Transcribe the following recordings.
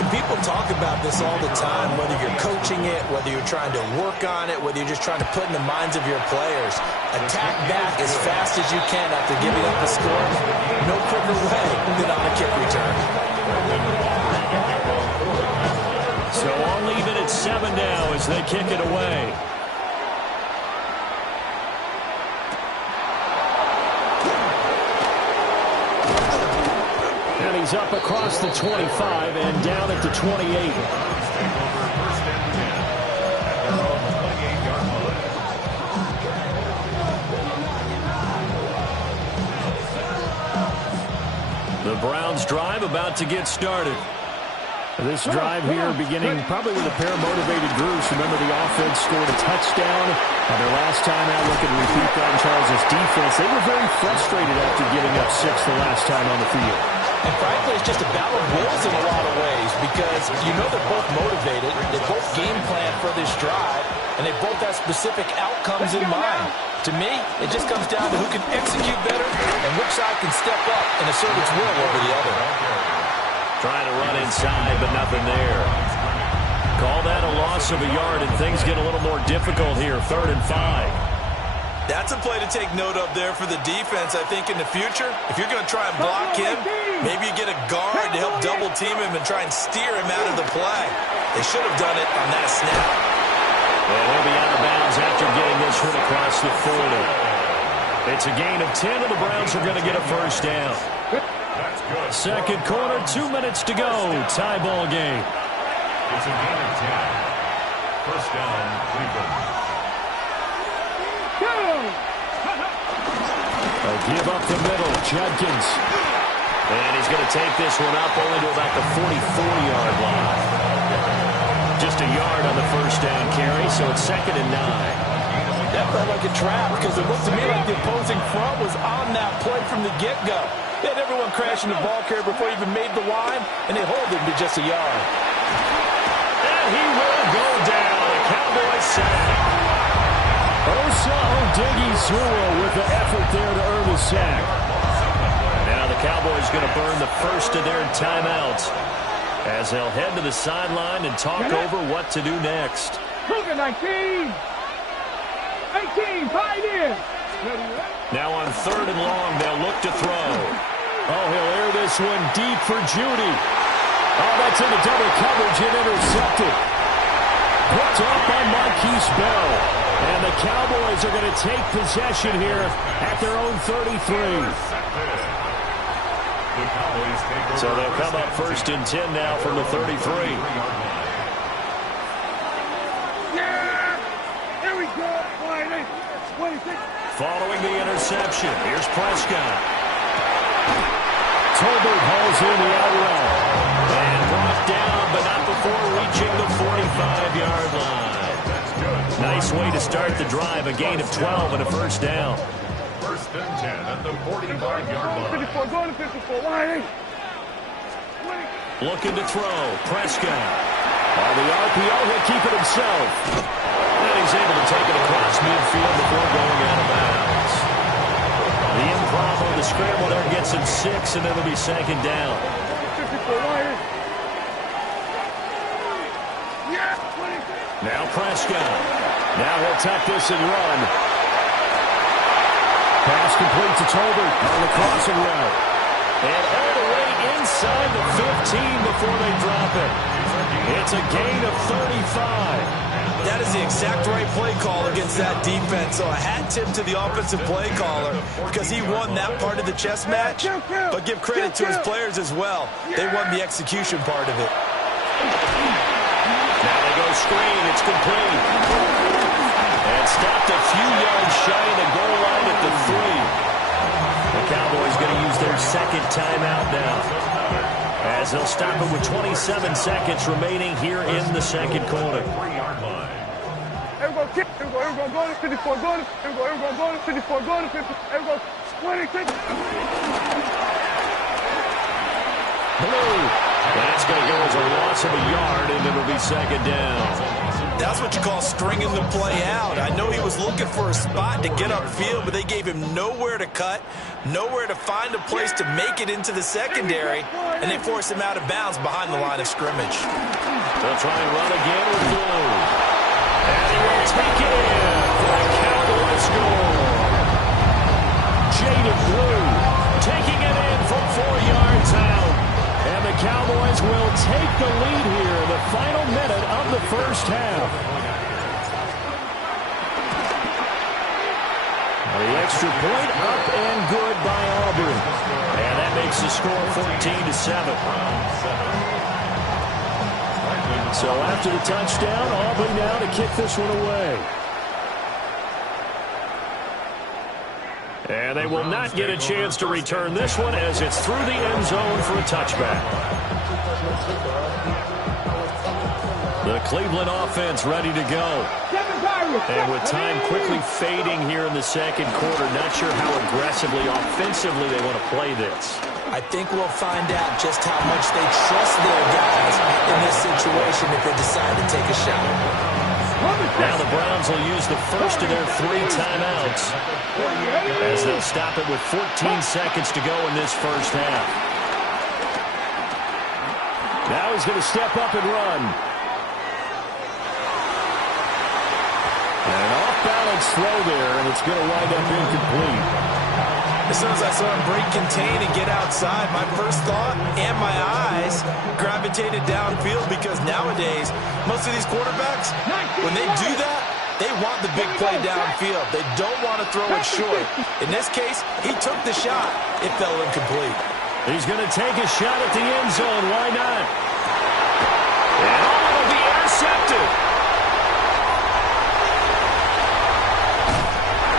And people talk about this all the time, whether you're coaching it, whether you're trying to work on it, whether you're just trying to put in the minds of your players. Attack back as fast as you can after giving up a score. No quicker way than on a kick return. So I'll leave it at 7 now as they kick it away. And he's up across the 25 and down at the 28. The Browns drive about to get started. This drive here beginning probably with a pair of motivated groups. Remember, the offense scored a touchdown on their last time out. Looking to repeat that in Charles' defense. They were very frustrated after giving up 6 the last time on the field. And frankly, it's just a battle of wills in a lot of ways because you know they're both motivated. They both game plan for this drive, and they both have specific outcomes in mind. To me, it just comes down to who can execute better and which side can step up and assert its will over the other. Trying to run inside, but nothing there. Call that a loss of a yard, and things get a little more difficult here. 3rd and 5. That's a play to take note of there for the defense, I think, in the future. If you're going to try and block him, maybe you get a guard to help double-team him and try and steer him out of the play. They should have done it on that snap. And he'll be out of bounds after getting this hit across the 40. It's a gain of 10, and the Browns are going to get a first down. Second quarter, 2 minutes to go. Tie ball game. It's a gain of 10. First down, Cleveland. A give up the middle, Judkins. And he's going to take this one up only to about the 44-yard line. Just a yard on the first down carry, so it's 2nd and 9. That felt like a trap because it looked to me like the opposing front was on that play from the get-go. They had everyone crashing the ball carrier before he even made the line, and they hold him to just a yard. And he will go down. A Cowboy sack. Osa Odighizuwa with the effort there to earn the sack. Now the Cowboys going to burn the first of their timeouts as they'll head to the sideline and talk over what to do next. 19! 18, pioneer! Now on 3rd and long, they'll look to throw. Oh, he'll air this one deep for Judy. Oh, that's into double coverage and intercepted. Picked up by Marquise Bell. And the Cowboys are going to take possession here at their own 33. So they'll come up 1st and 10 now from the 33. Yeah! Here we go! 26. Following the interception, here's Prescott. Tolbert hauls in the out route. And brought down, but not before reaching the 45-yard line. Nice way to start the drive, a gain of 12 and a first down. 1st and 10 at the 45-yard line. 54, going to 54, wide. Looking to throw, Prescott. On the RPO, he'll keep it himself. And he's able to take it across midfield before going out of bounds. The improv on the scramble there gets him 6, and it'll be 2nd down. 54, wide. Yeah, 26. Now Prescott. Now he'll tuck this and run. Pass complete to Tolbert on the crossing route. And all the way inside the 15 before they drop it. It's a gain of 35. That is the exact right play call against that defense. So a hat tip to the offensive play caller because he won that part of the chess match. But give credit to his players as well. They won the execution part of it. Now they go screen. It's complete. And stopped a few yards shy of the goal line at the 3. The Cowboys going to use their 2nd timeout now, as they'll stop it with 27 seconds remaining here in the 2nd quarter. 3-yard line. Here we go, kick. Here we go, go to 54, go to 54, here we go to 54, go to 50. Here we go, 26. Blue. That's going to go as a loss of a yard, and it'll be 2nd down. That's what you call stringing the play out. I know he was looking for a spot to get upfield, but they gave him nowhere to cut, nowhere to find a place to make it into the secondary, and they forced him out of bounds behind the line of scrimmage. They'll try and run again with Blue. And he will take it in for a Cowboy score. Jaded Blue taking it in from 4 yards out. And the Cowboys will take the lead here in the final minute of the first half. The extra point up and good by Auburn. And that makes the score 14-7. So after the touchdown, Auburn now to kick this one away. And they will not get a chance to return this one as it's through the end zone for a touchback. The Cleveland offense ready to go. And with time quickly fading here in the second quarter, not sure how aggressively, offensively they want to play this. I think we'll find out just how much they trust their guys in this situation if they decide to take a shot. Now the Browns will use the first of their 3 timeouts as they'll stop it with 14 seconds to go in this first half. Now he's going to step up and run. And an off-balance throw there, and it's going to wind up incomplete. As soon as I saw him break contain and get outside, my first thought and my eyes gravitated downfield because nowadays, most of these quarterbacks, when they do that, they want the big play downfield. They don't want to throw it short. In this case, he took the shot. It fell incomplete. He's going to take a shot at the end zone. Why not? And it'll be intercepted.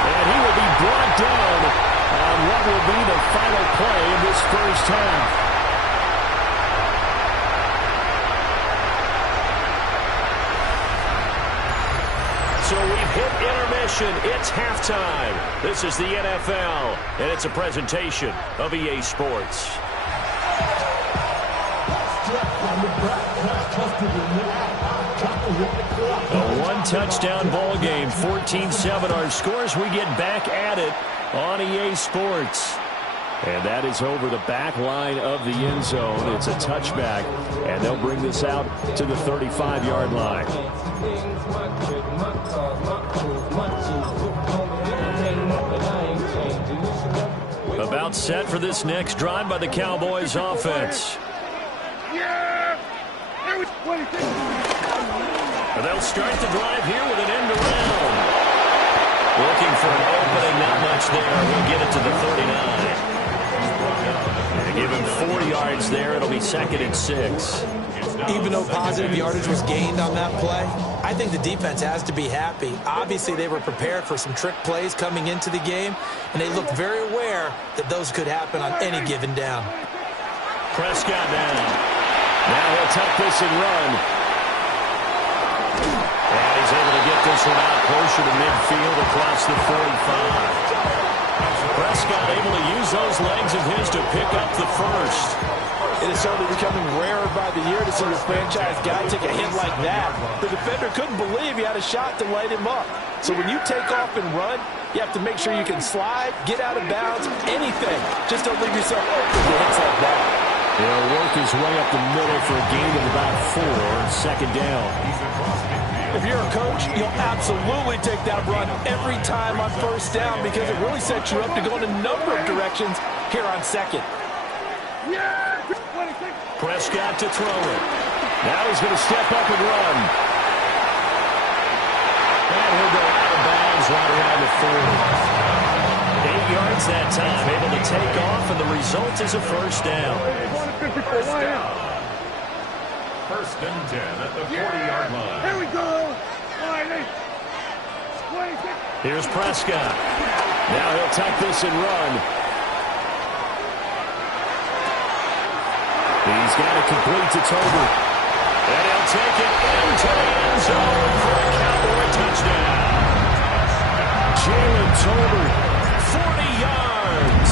And he will be brought down on what will be the final play of this first half. So we've hit intermission. It's halftime. This is the NFL, and it's a presentation of EA Sports. A one-touchdown ball game, 14-7 our scores. We get back at it on EA Sports. And that is over the back line of the end zone. It's a touchback, and they'll bring this out to the 35-yard line. About set for this next drive by the Cowboys offense. They'll start the drive here with an end around. Looking for an opening, not much there. We'll get it to the 39. And give him 4 yards there. It'll be 2nd and 6. Even though positive yardage was gained on that play, I think the defense has to be happy. Obviously, they were prepared for some trick plays coming into the game, and they looked very aware that those could happen on any given down. Prescott now. Now he'll tuck this and run. And he's able to get this one out closer to midfield across the 45. Prescott able to use those legs of his to pick up the first. It is certainly becoming rarer by the year to see your franchise guy take a hit like that. The defender couldn't believe he had a shot to light him up. So when you take off and run, you have to make sure you can slide, get out of bounds, anything. Just don't leave yourself open to hits like that. He'll work his way up the middle for a gain of about 4, 2nd down. If you're a coach, you'll absolutely take that run every time on 1st down because it really sets you up to go in a number of directions here on 2nd. Prescott to throw it. Now he's going to step up and run. And he'll go out of bounds right around the 40. 8 yards that time, able to take off, and the result is a 1st down. 1st and 10 at the 40-yard line. Here we go. Here's Prescott. Now he'll tuck this and run. He's got it complete to Tober. And he'll take it into the end zone for a Cowboy touchdown. Jalen Tober, 40 yards.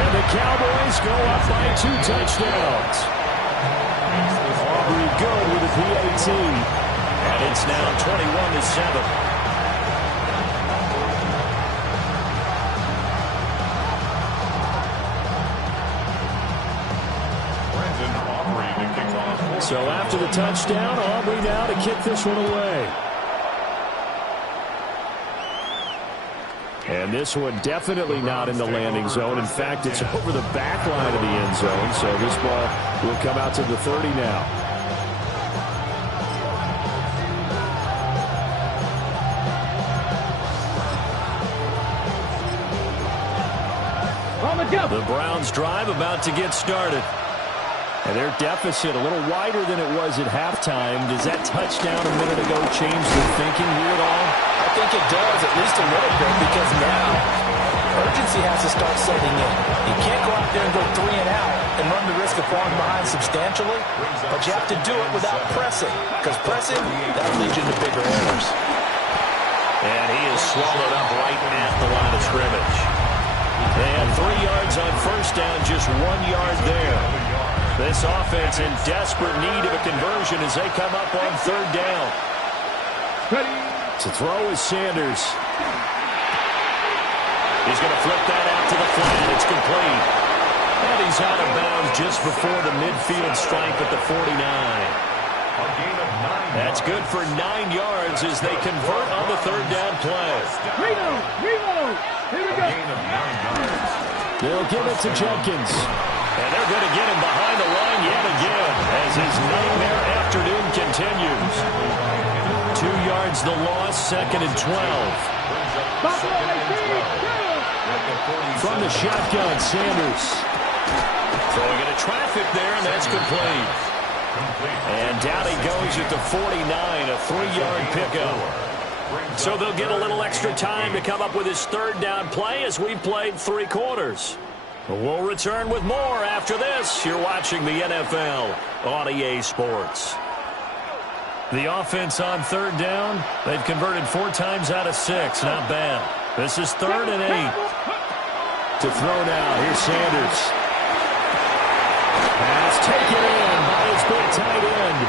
And the Cowboys go up by 2 touchdowns. Aubrey good with a PAT. And it's now 21-7. So after the touchdown, Aubrey now to kick this one away. And this one definitely not in the landing zone. In fact, it's over the back line of the end zone. So this ball will come out to the 30 now. The Browns drive about to get started. And their deficit a little wider than it was at halftime. Does that touchdown a minute ago change their thinking here at all? I think it does, at least a little bit, because now urgency has to start setting in. You can't go out there and go 3 and out and run the risk of falling behind substantially, but you have to do it without pressing, because pressing, that leads you to bigger errors. And he is swallowed up right at the line of scrimmage. They had 3 yards on first down, just 1 yard there. This offense in desperate need of a conversion as they come up on third down. To throw is Sanders. He's going to flip that out to the flat. It's complete. And he's out of bounds just before the midfield stripe at the 49. That's good for 9 yards as they convert on the third down play. Remo! Here we go! They'll give it to Jenkins. And they're going to get him behind the line yet again as his nightmare afternoon continues. 2 yards the loss, 2nd and 12. From the shotgun, Sanders. Throwing into traffic there, and that's complete. And down he goes at the 49, a 3-yard pickup. So they'll get a little extra time to come up with his third down play as we played 3 quarters. We'll return with more after this. You're watching the NFL on EA Sports. The offense on third down, they've converted 4 times out of 6. Not bad. This is 3rd and 8. To throw now, here's Sanders. Pass taken in by his big tight end.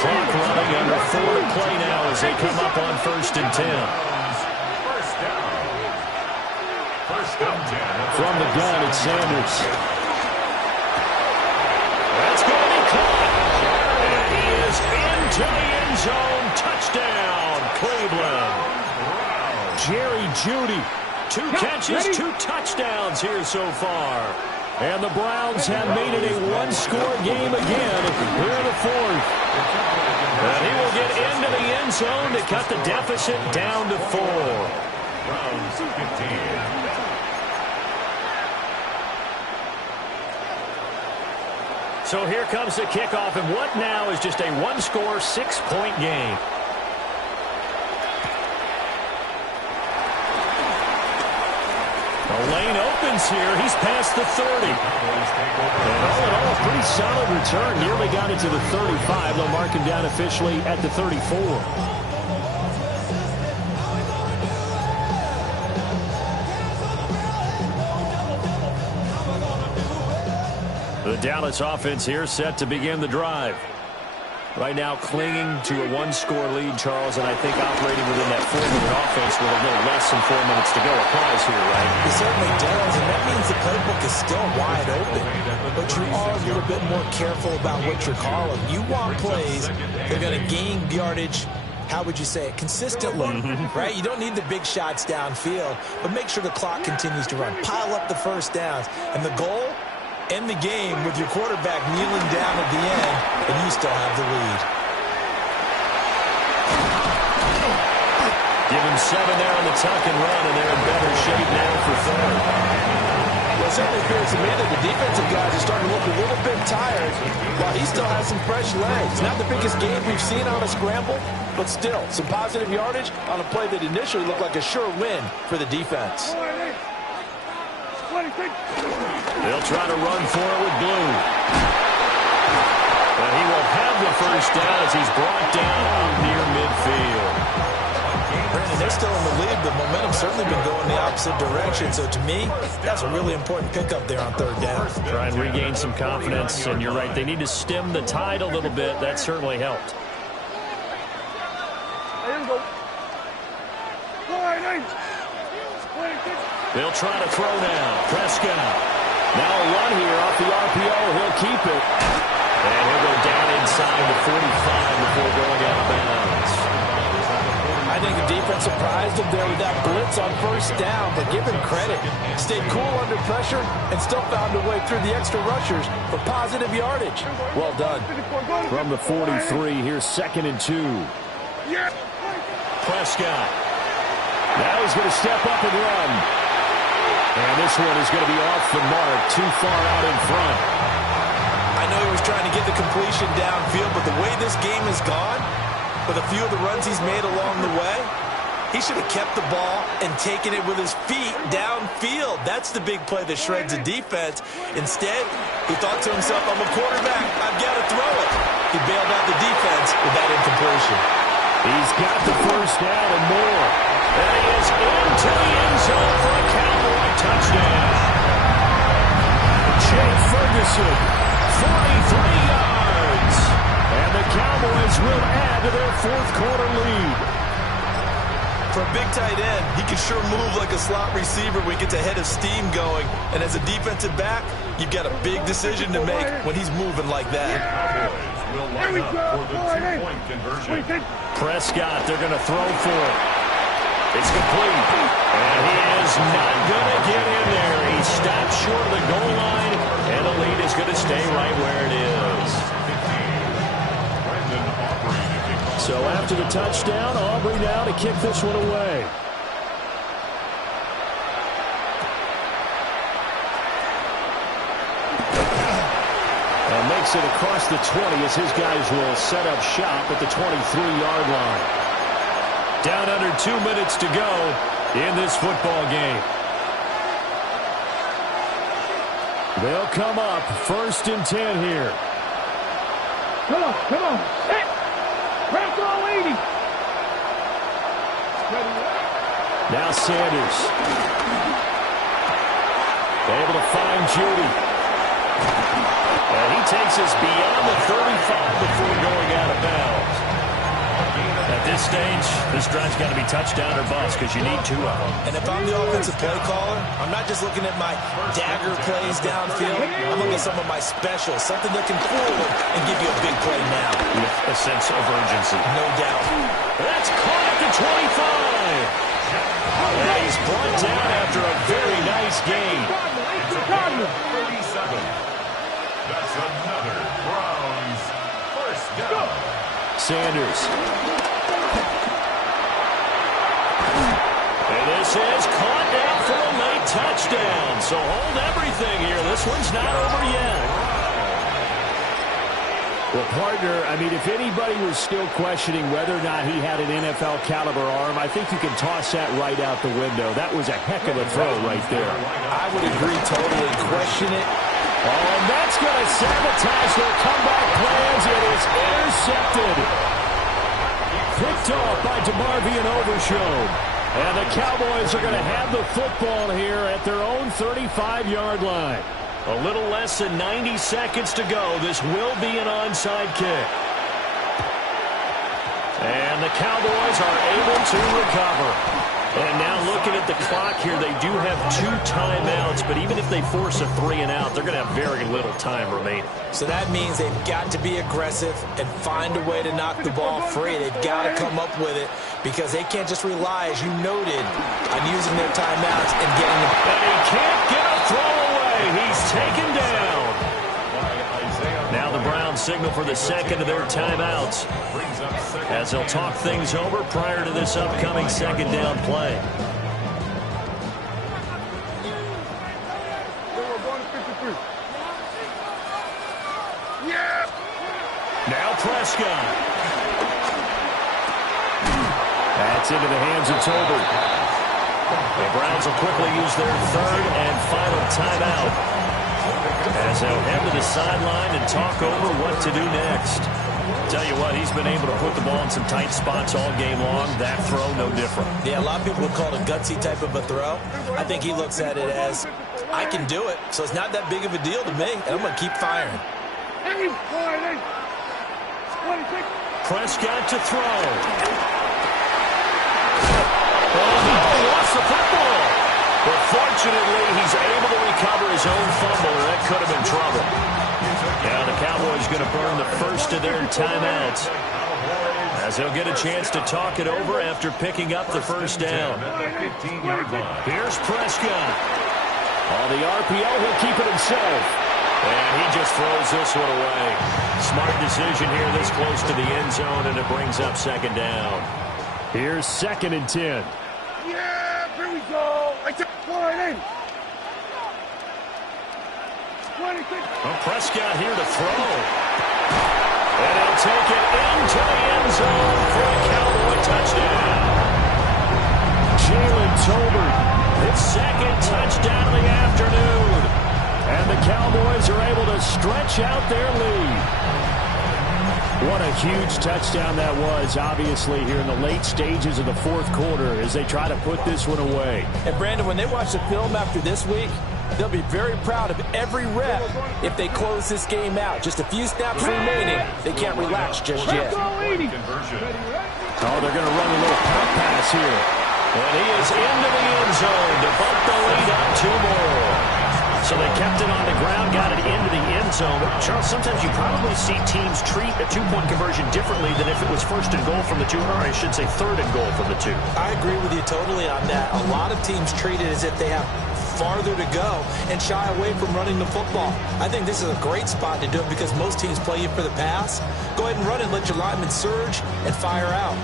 Clock running under 4 to play now as they come up on 1st and 10. From the gun, it's Sanders. That's going to be caught. And he is into the end zone. Touchdown, Cleveland. Jerry Jeudy. 2 catches, 2 touchdowns here so far. And the Browns have made it a 1-score game again here in the 4th. And he will get into the end zone to cut the deficit down to 4. Browns 15. So here comes the kickoff, and what now is just a 1-score, 6-point game. The lane opens here. He's past the 30. And all in all, a pretty solid return. Nearly got it to the 35. They'll mark him down officially at the 34. The Dallas offense here set to begin the drive. Right now clinging to a 1-score lead, Charles, and I think operating within that 4-minute offense with a little less than 4 minutes to go applies here, right? It certainly does, and that means the playbook is still wide open. But you are a little bit more careful about what you're calling. You want plays that are going to gain yardage, how would you say it, consistently, right? You don't need the big shots downfield, but make sure the clock continues to run. Pile up the first downs. And the goal? End the game with your quarterback kneeling down at the end, and you still have the lead. Give him 7 there on the tuck and run, and they're in better shape now for 3rd. Well, it certainly appears to me that the defensive guys are starting to look a little bit tired, while he still has some fresh legs. Not the biggest game we've seen on a scramble, but still, some positive yardage on a play that initially looked like a sure win for the defense. They'll try to run for it with Blue. But he will have the first down as he's brought down out near midfield. Brandon, they're still in the lead, but momentum's certainly been going the opposite direction. So to me, that's a really important pickup there on 3rd down. Try and regain some confidence, and you're right, they need to stem the tide a little bit. That certainly helped. Here we go. They'll try to throw now. Prescott. Now a run here off the RPO. He'll keep it. And he'll go down inside the 45 before going out of bounds. I think the defense surprised him there with that blitz on first down, but give him credit. Stayed cool under pressure and still found a way through the extra rushers for positive yardage. Well done. From the 43, here's 2nd and 2. Prescott. Now he's going to step up and run. And this one is going to be off the mark, too far out in front. I know he was trying to get the completion downfield, but the way this game has gone, with a few of the runs he's made along the way, he should have kept the ball and taken it with his feet downfield. That's the big play that shreds a defense. Instead, he thought to himself, I'm a quarterback, I've got to throw it. He bailed out the defense with that incompletion. He's got the first down and more. And he is into the end zone for a Cowboy touchdown. Jake Ferguson, 43 yards. And the Cowboys will add to their 4th quarter lead. For a big tight end, he can sure move like a slot receiver when he gets a head of steam going. And as a defensive back, you've got a big decision to make when he's moving like that. Cowboys will line up for the 2-point conversion. Prescott, they're going to throw for it. It's complete. And he is not going to get in there. He stopped short of the goal line, and the lead is going to stay right where it is. So after the touchdown, Aubrey now to kick this one away. And makes it across the 20 as his guys will set up shop at the 23-yard line. Down under 2 minutes to go in this football game. They'll come up 1st and 10 here. Come on. Hey! Grab all 80. Now Sanders. Able to find Judy. And he takes us beyond the 35 before going out of bounds. At this stage, this drive's got to be touchdown or bust because you need 2 of them. And if I'm the offensive play caller, I'm not just looking at my dagger plays downfield. I'm looking at some of my specials, something that can fool and give you a big play now. With a sense of urgency. No doubt. That's caught at the 25. And he's brought down after a very nice gain. 37. That's another Browns first down. Sanders. And this is caught down for a late touchdown. So hold everything here. This one's not over yet. Well, partner, I mean, if anybody was still questioning whether or not he had an NFL caliber arm, I think you can toss that right out the window. That was a heck of a throw right there. I would agree totally. Question it. Oh, and that's going to sabotage their comeback plans. It is intercepted. Picked off by DeMarvion Overshown. And the Cowboys are going to have the football here at their own 35-yard line. A little less than 90 seconds to go. This will be an onside kick. And the Cowboys are able to recover. And now looking at the clock here, they do have 2 timeouts, but even if they force a 3 and out, they're going to have very little time remaining. So that means they've got to be aggressive and find a way to knock the ball free. They've got to come up with it because they can't just rely, as you noted, on using their timeouts and getting them. And he can't get a throw away. He's taken down. Now the Browns signal for the second of their timeouts as they'll talk things over prior to this upcoming second down play. Now Prescott. That's into the hands of Tolbert. The Browns will quickly use their 3rd and final timeout as they'll head to the sideline and talk over what to do next. Tell you what, he's been able to put the ball in some tight spots all game long. That throw, no different. Yeah, a lot of people would call it a gutsy type of a throw. I think he looks at it as, I can do it, so it's not that big of a deal to me, and I'm going to keep firing. Prescott to throw. Oh, no, he lost the football. But fortunately, he's able to recover his own fumble, or that could have been trouble. Now the Cowboys going to burn the first of their timeouts, as they'll get a chance to talk it over after picking up the first down. Here's Prescott. On the RPO, he'll keep it himself. And he just throws this one away. Smart decision here this close to the end zone, and it brings up second down. Here's 2nd and 10. Yeah, here we go. I took one. Well, Prescott here to throw. And he'll take it into the end zone for a Cowboy touchdown. Jalen Tolbert, his 2nd touchdown of the afternoon. And the Cowboys are able to stretch out their lead. What a huge touchdown that was, obviously, here in the late stages of the fourth quarter as they try to put this one away. And, Brandon, when they watch the film after this week, they'll be very proud of every rep if they close this game out. Just a few snaps remaining. They can't relax just yet. Oh, they're going to run a little pop pass here. And he is into the end zone to bump the lead up 2 more. So they kept it on the ground, got it into the end zone. Charles, sometimes you probably see teams treat a 2-point conversion differently than if it was 1st and goal from the 2, or I should say 3rd and goal from the 2. I agree with you totally on that. A lot of teams treat it as if they have farther to go and shy away from running the football. I think this is a great spot to do it because most teams play you for the pass. Go ahead and run it, let your linemen surge, and fire out.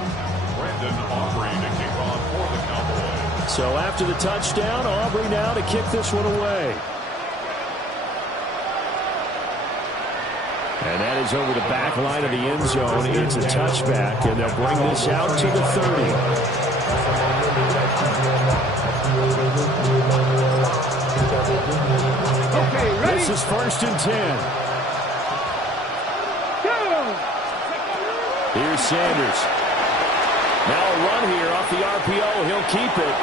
Brandon Aubrey to kick off for the Cowboys. So after the touchdown, Aubrey now to kick this one away. And that is over the back line of the end zone. It's a touchback, and they'll bring this out to the 30. This is 1st and 10. Here's Sanders. Now a run here off the RPO. He'll keep it.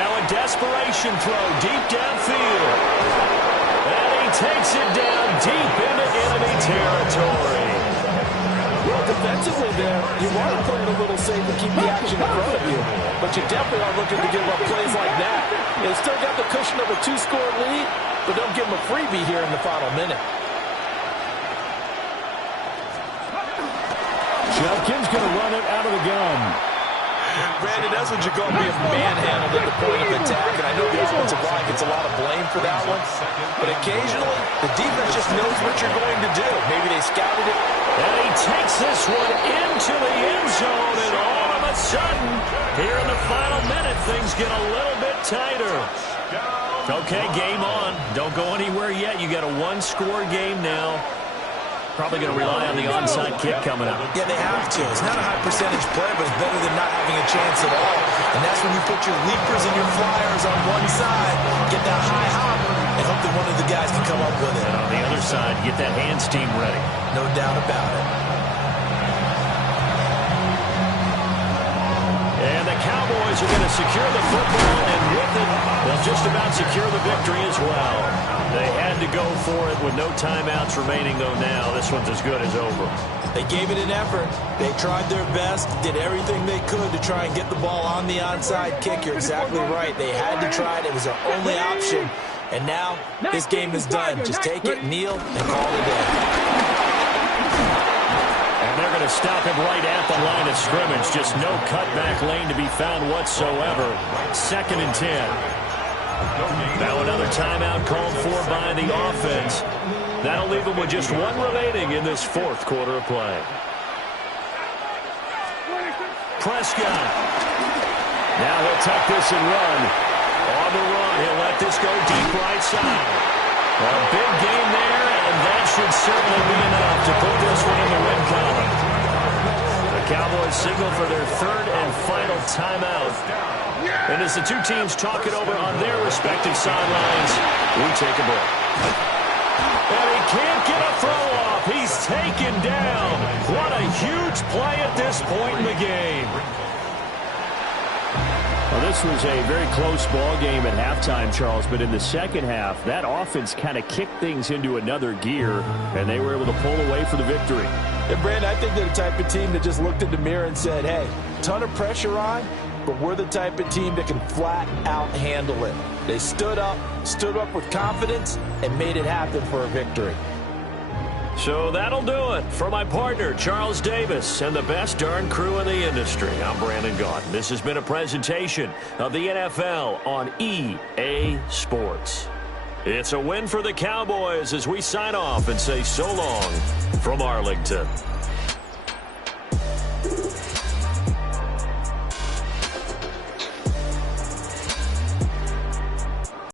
Now a desperation throw deep downfield. And he takes it down deep into enemy territory. Well, defensively there, you want to play it a little safe and keep the action in front of you. But you definitely are looking to give up plays like that. They still got the cushion of a 2-score lead, but don't give them a freebie here in the final minute. Judkins going to run it out of the gun. Brandon, that's what you're going to be manhandled at the point of attack, and I know the offensive line gets a lot of blame for that one, but occasionally the defense just knows what you're going to do. Maybe they scouted it. And he takes this one into the end zone, and all of a sudden, here in the final minute, things get a little bit tighter. Okay, game on. Don't go anywhere yet. You got a 1-score game now. Probably going to rely on the onside kick coming up. Yeah, they have to. It's not a high percentage play, but it's better than not having a chance at all. And that's when you put your leapers and your flyers on one side, get that high hop, and hope that one of the guys can come up with it. And on the other side, get that hands team ready. No doubt about it. And the Cowboys are going to secure the football, and with it, they'll just about secure the victory as well. They had to go for it with no timeouts remaining, though now this one's as good as over. They gave it an effort. They tried their best, did everything they could to try and get the ball on the onside kick. You're exactly right. They had to try it. It was their only option. And now this game is done. Just take it, kneel, and call it a day. And they're going to stop him right at the line of scrimmage. Just no cutback lane to be found whatsoever. 2nd and 10. Now another timeout called for by the offense. That'll leave them with just 1 remaining in this 4th quarter of play. Prescott. Now he'll tuck this and run. On the run, he'll let this go deep right side. A big game there, and that should certainly be enough to put this one in the win column. The Cowboys signal for their 3rd and final timeout. And as the two teams talk it over on their respective sidelines, we take a break. And he can't get a throw off. He's taken down. What a huge play at this point in the game. Well, this was a very close ball game at halftime, Charles, but in the second half, that offense kind of kicked things into another gear, and they were able to pull away for the victory. And, Brandon, I think they're the type of team that just looked in the mirror and said, hey, ton of pressure on, but we're the type of team that can flat out handle it. They stood up with confidence, and made it happen for a victory. So that'll do it for my partner, Charles Davis, and the best darn crew in the industry. I'm Brandon Gaudin. This has been a presentation of the NFL on EA Sports. It's a win for the Cowboys as we sign off and say so long from Arlington.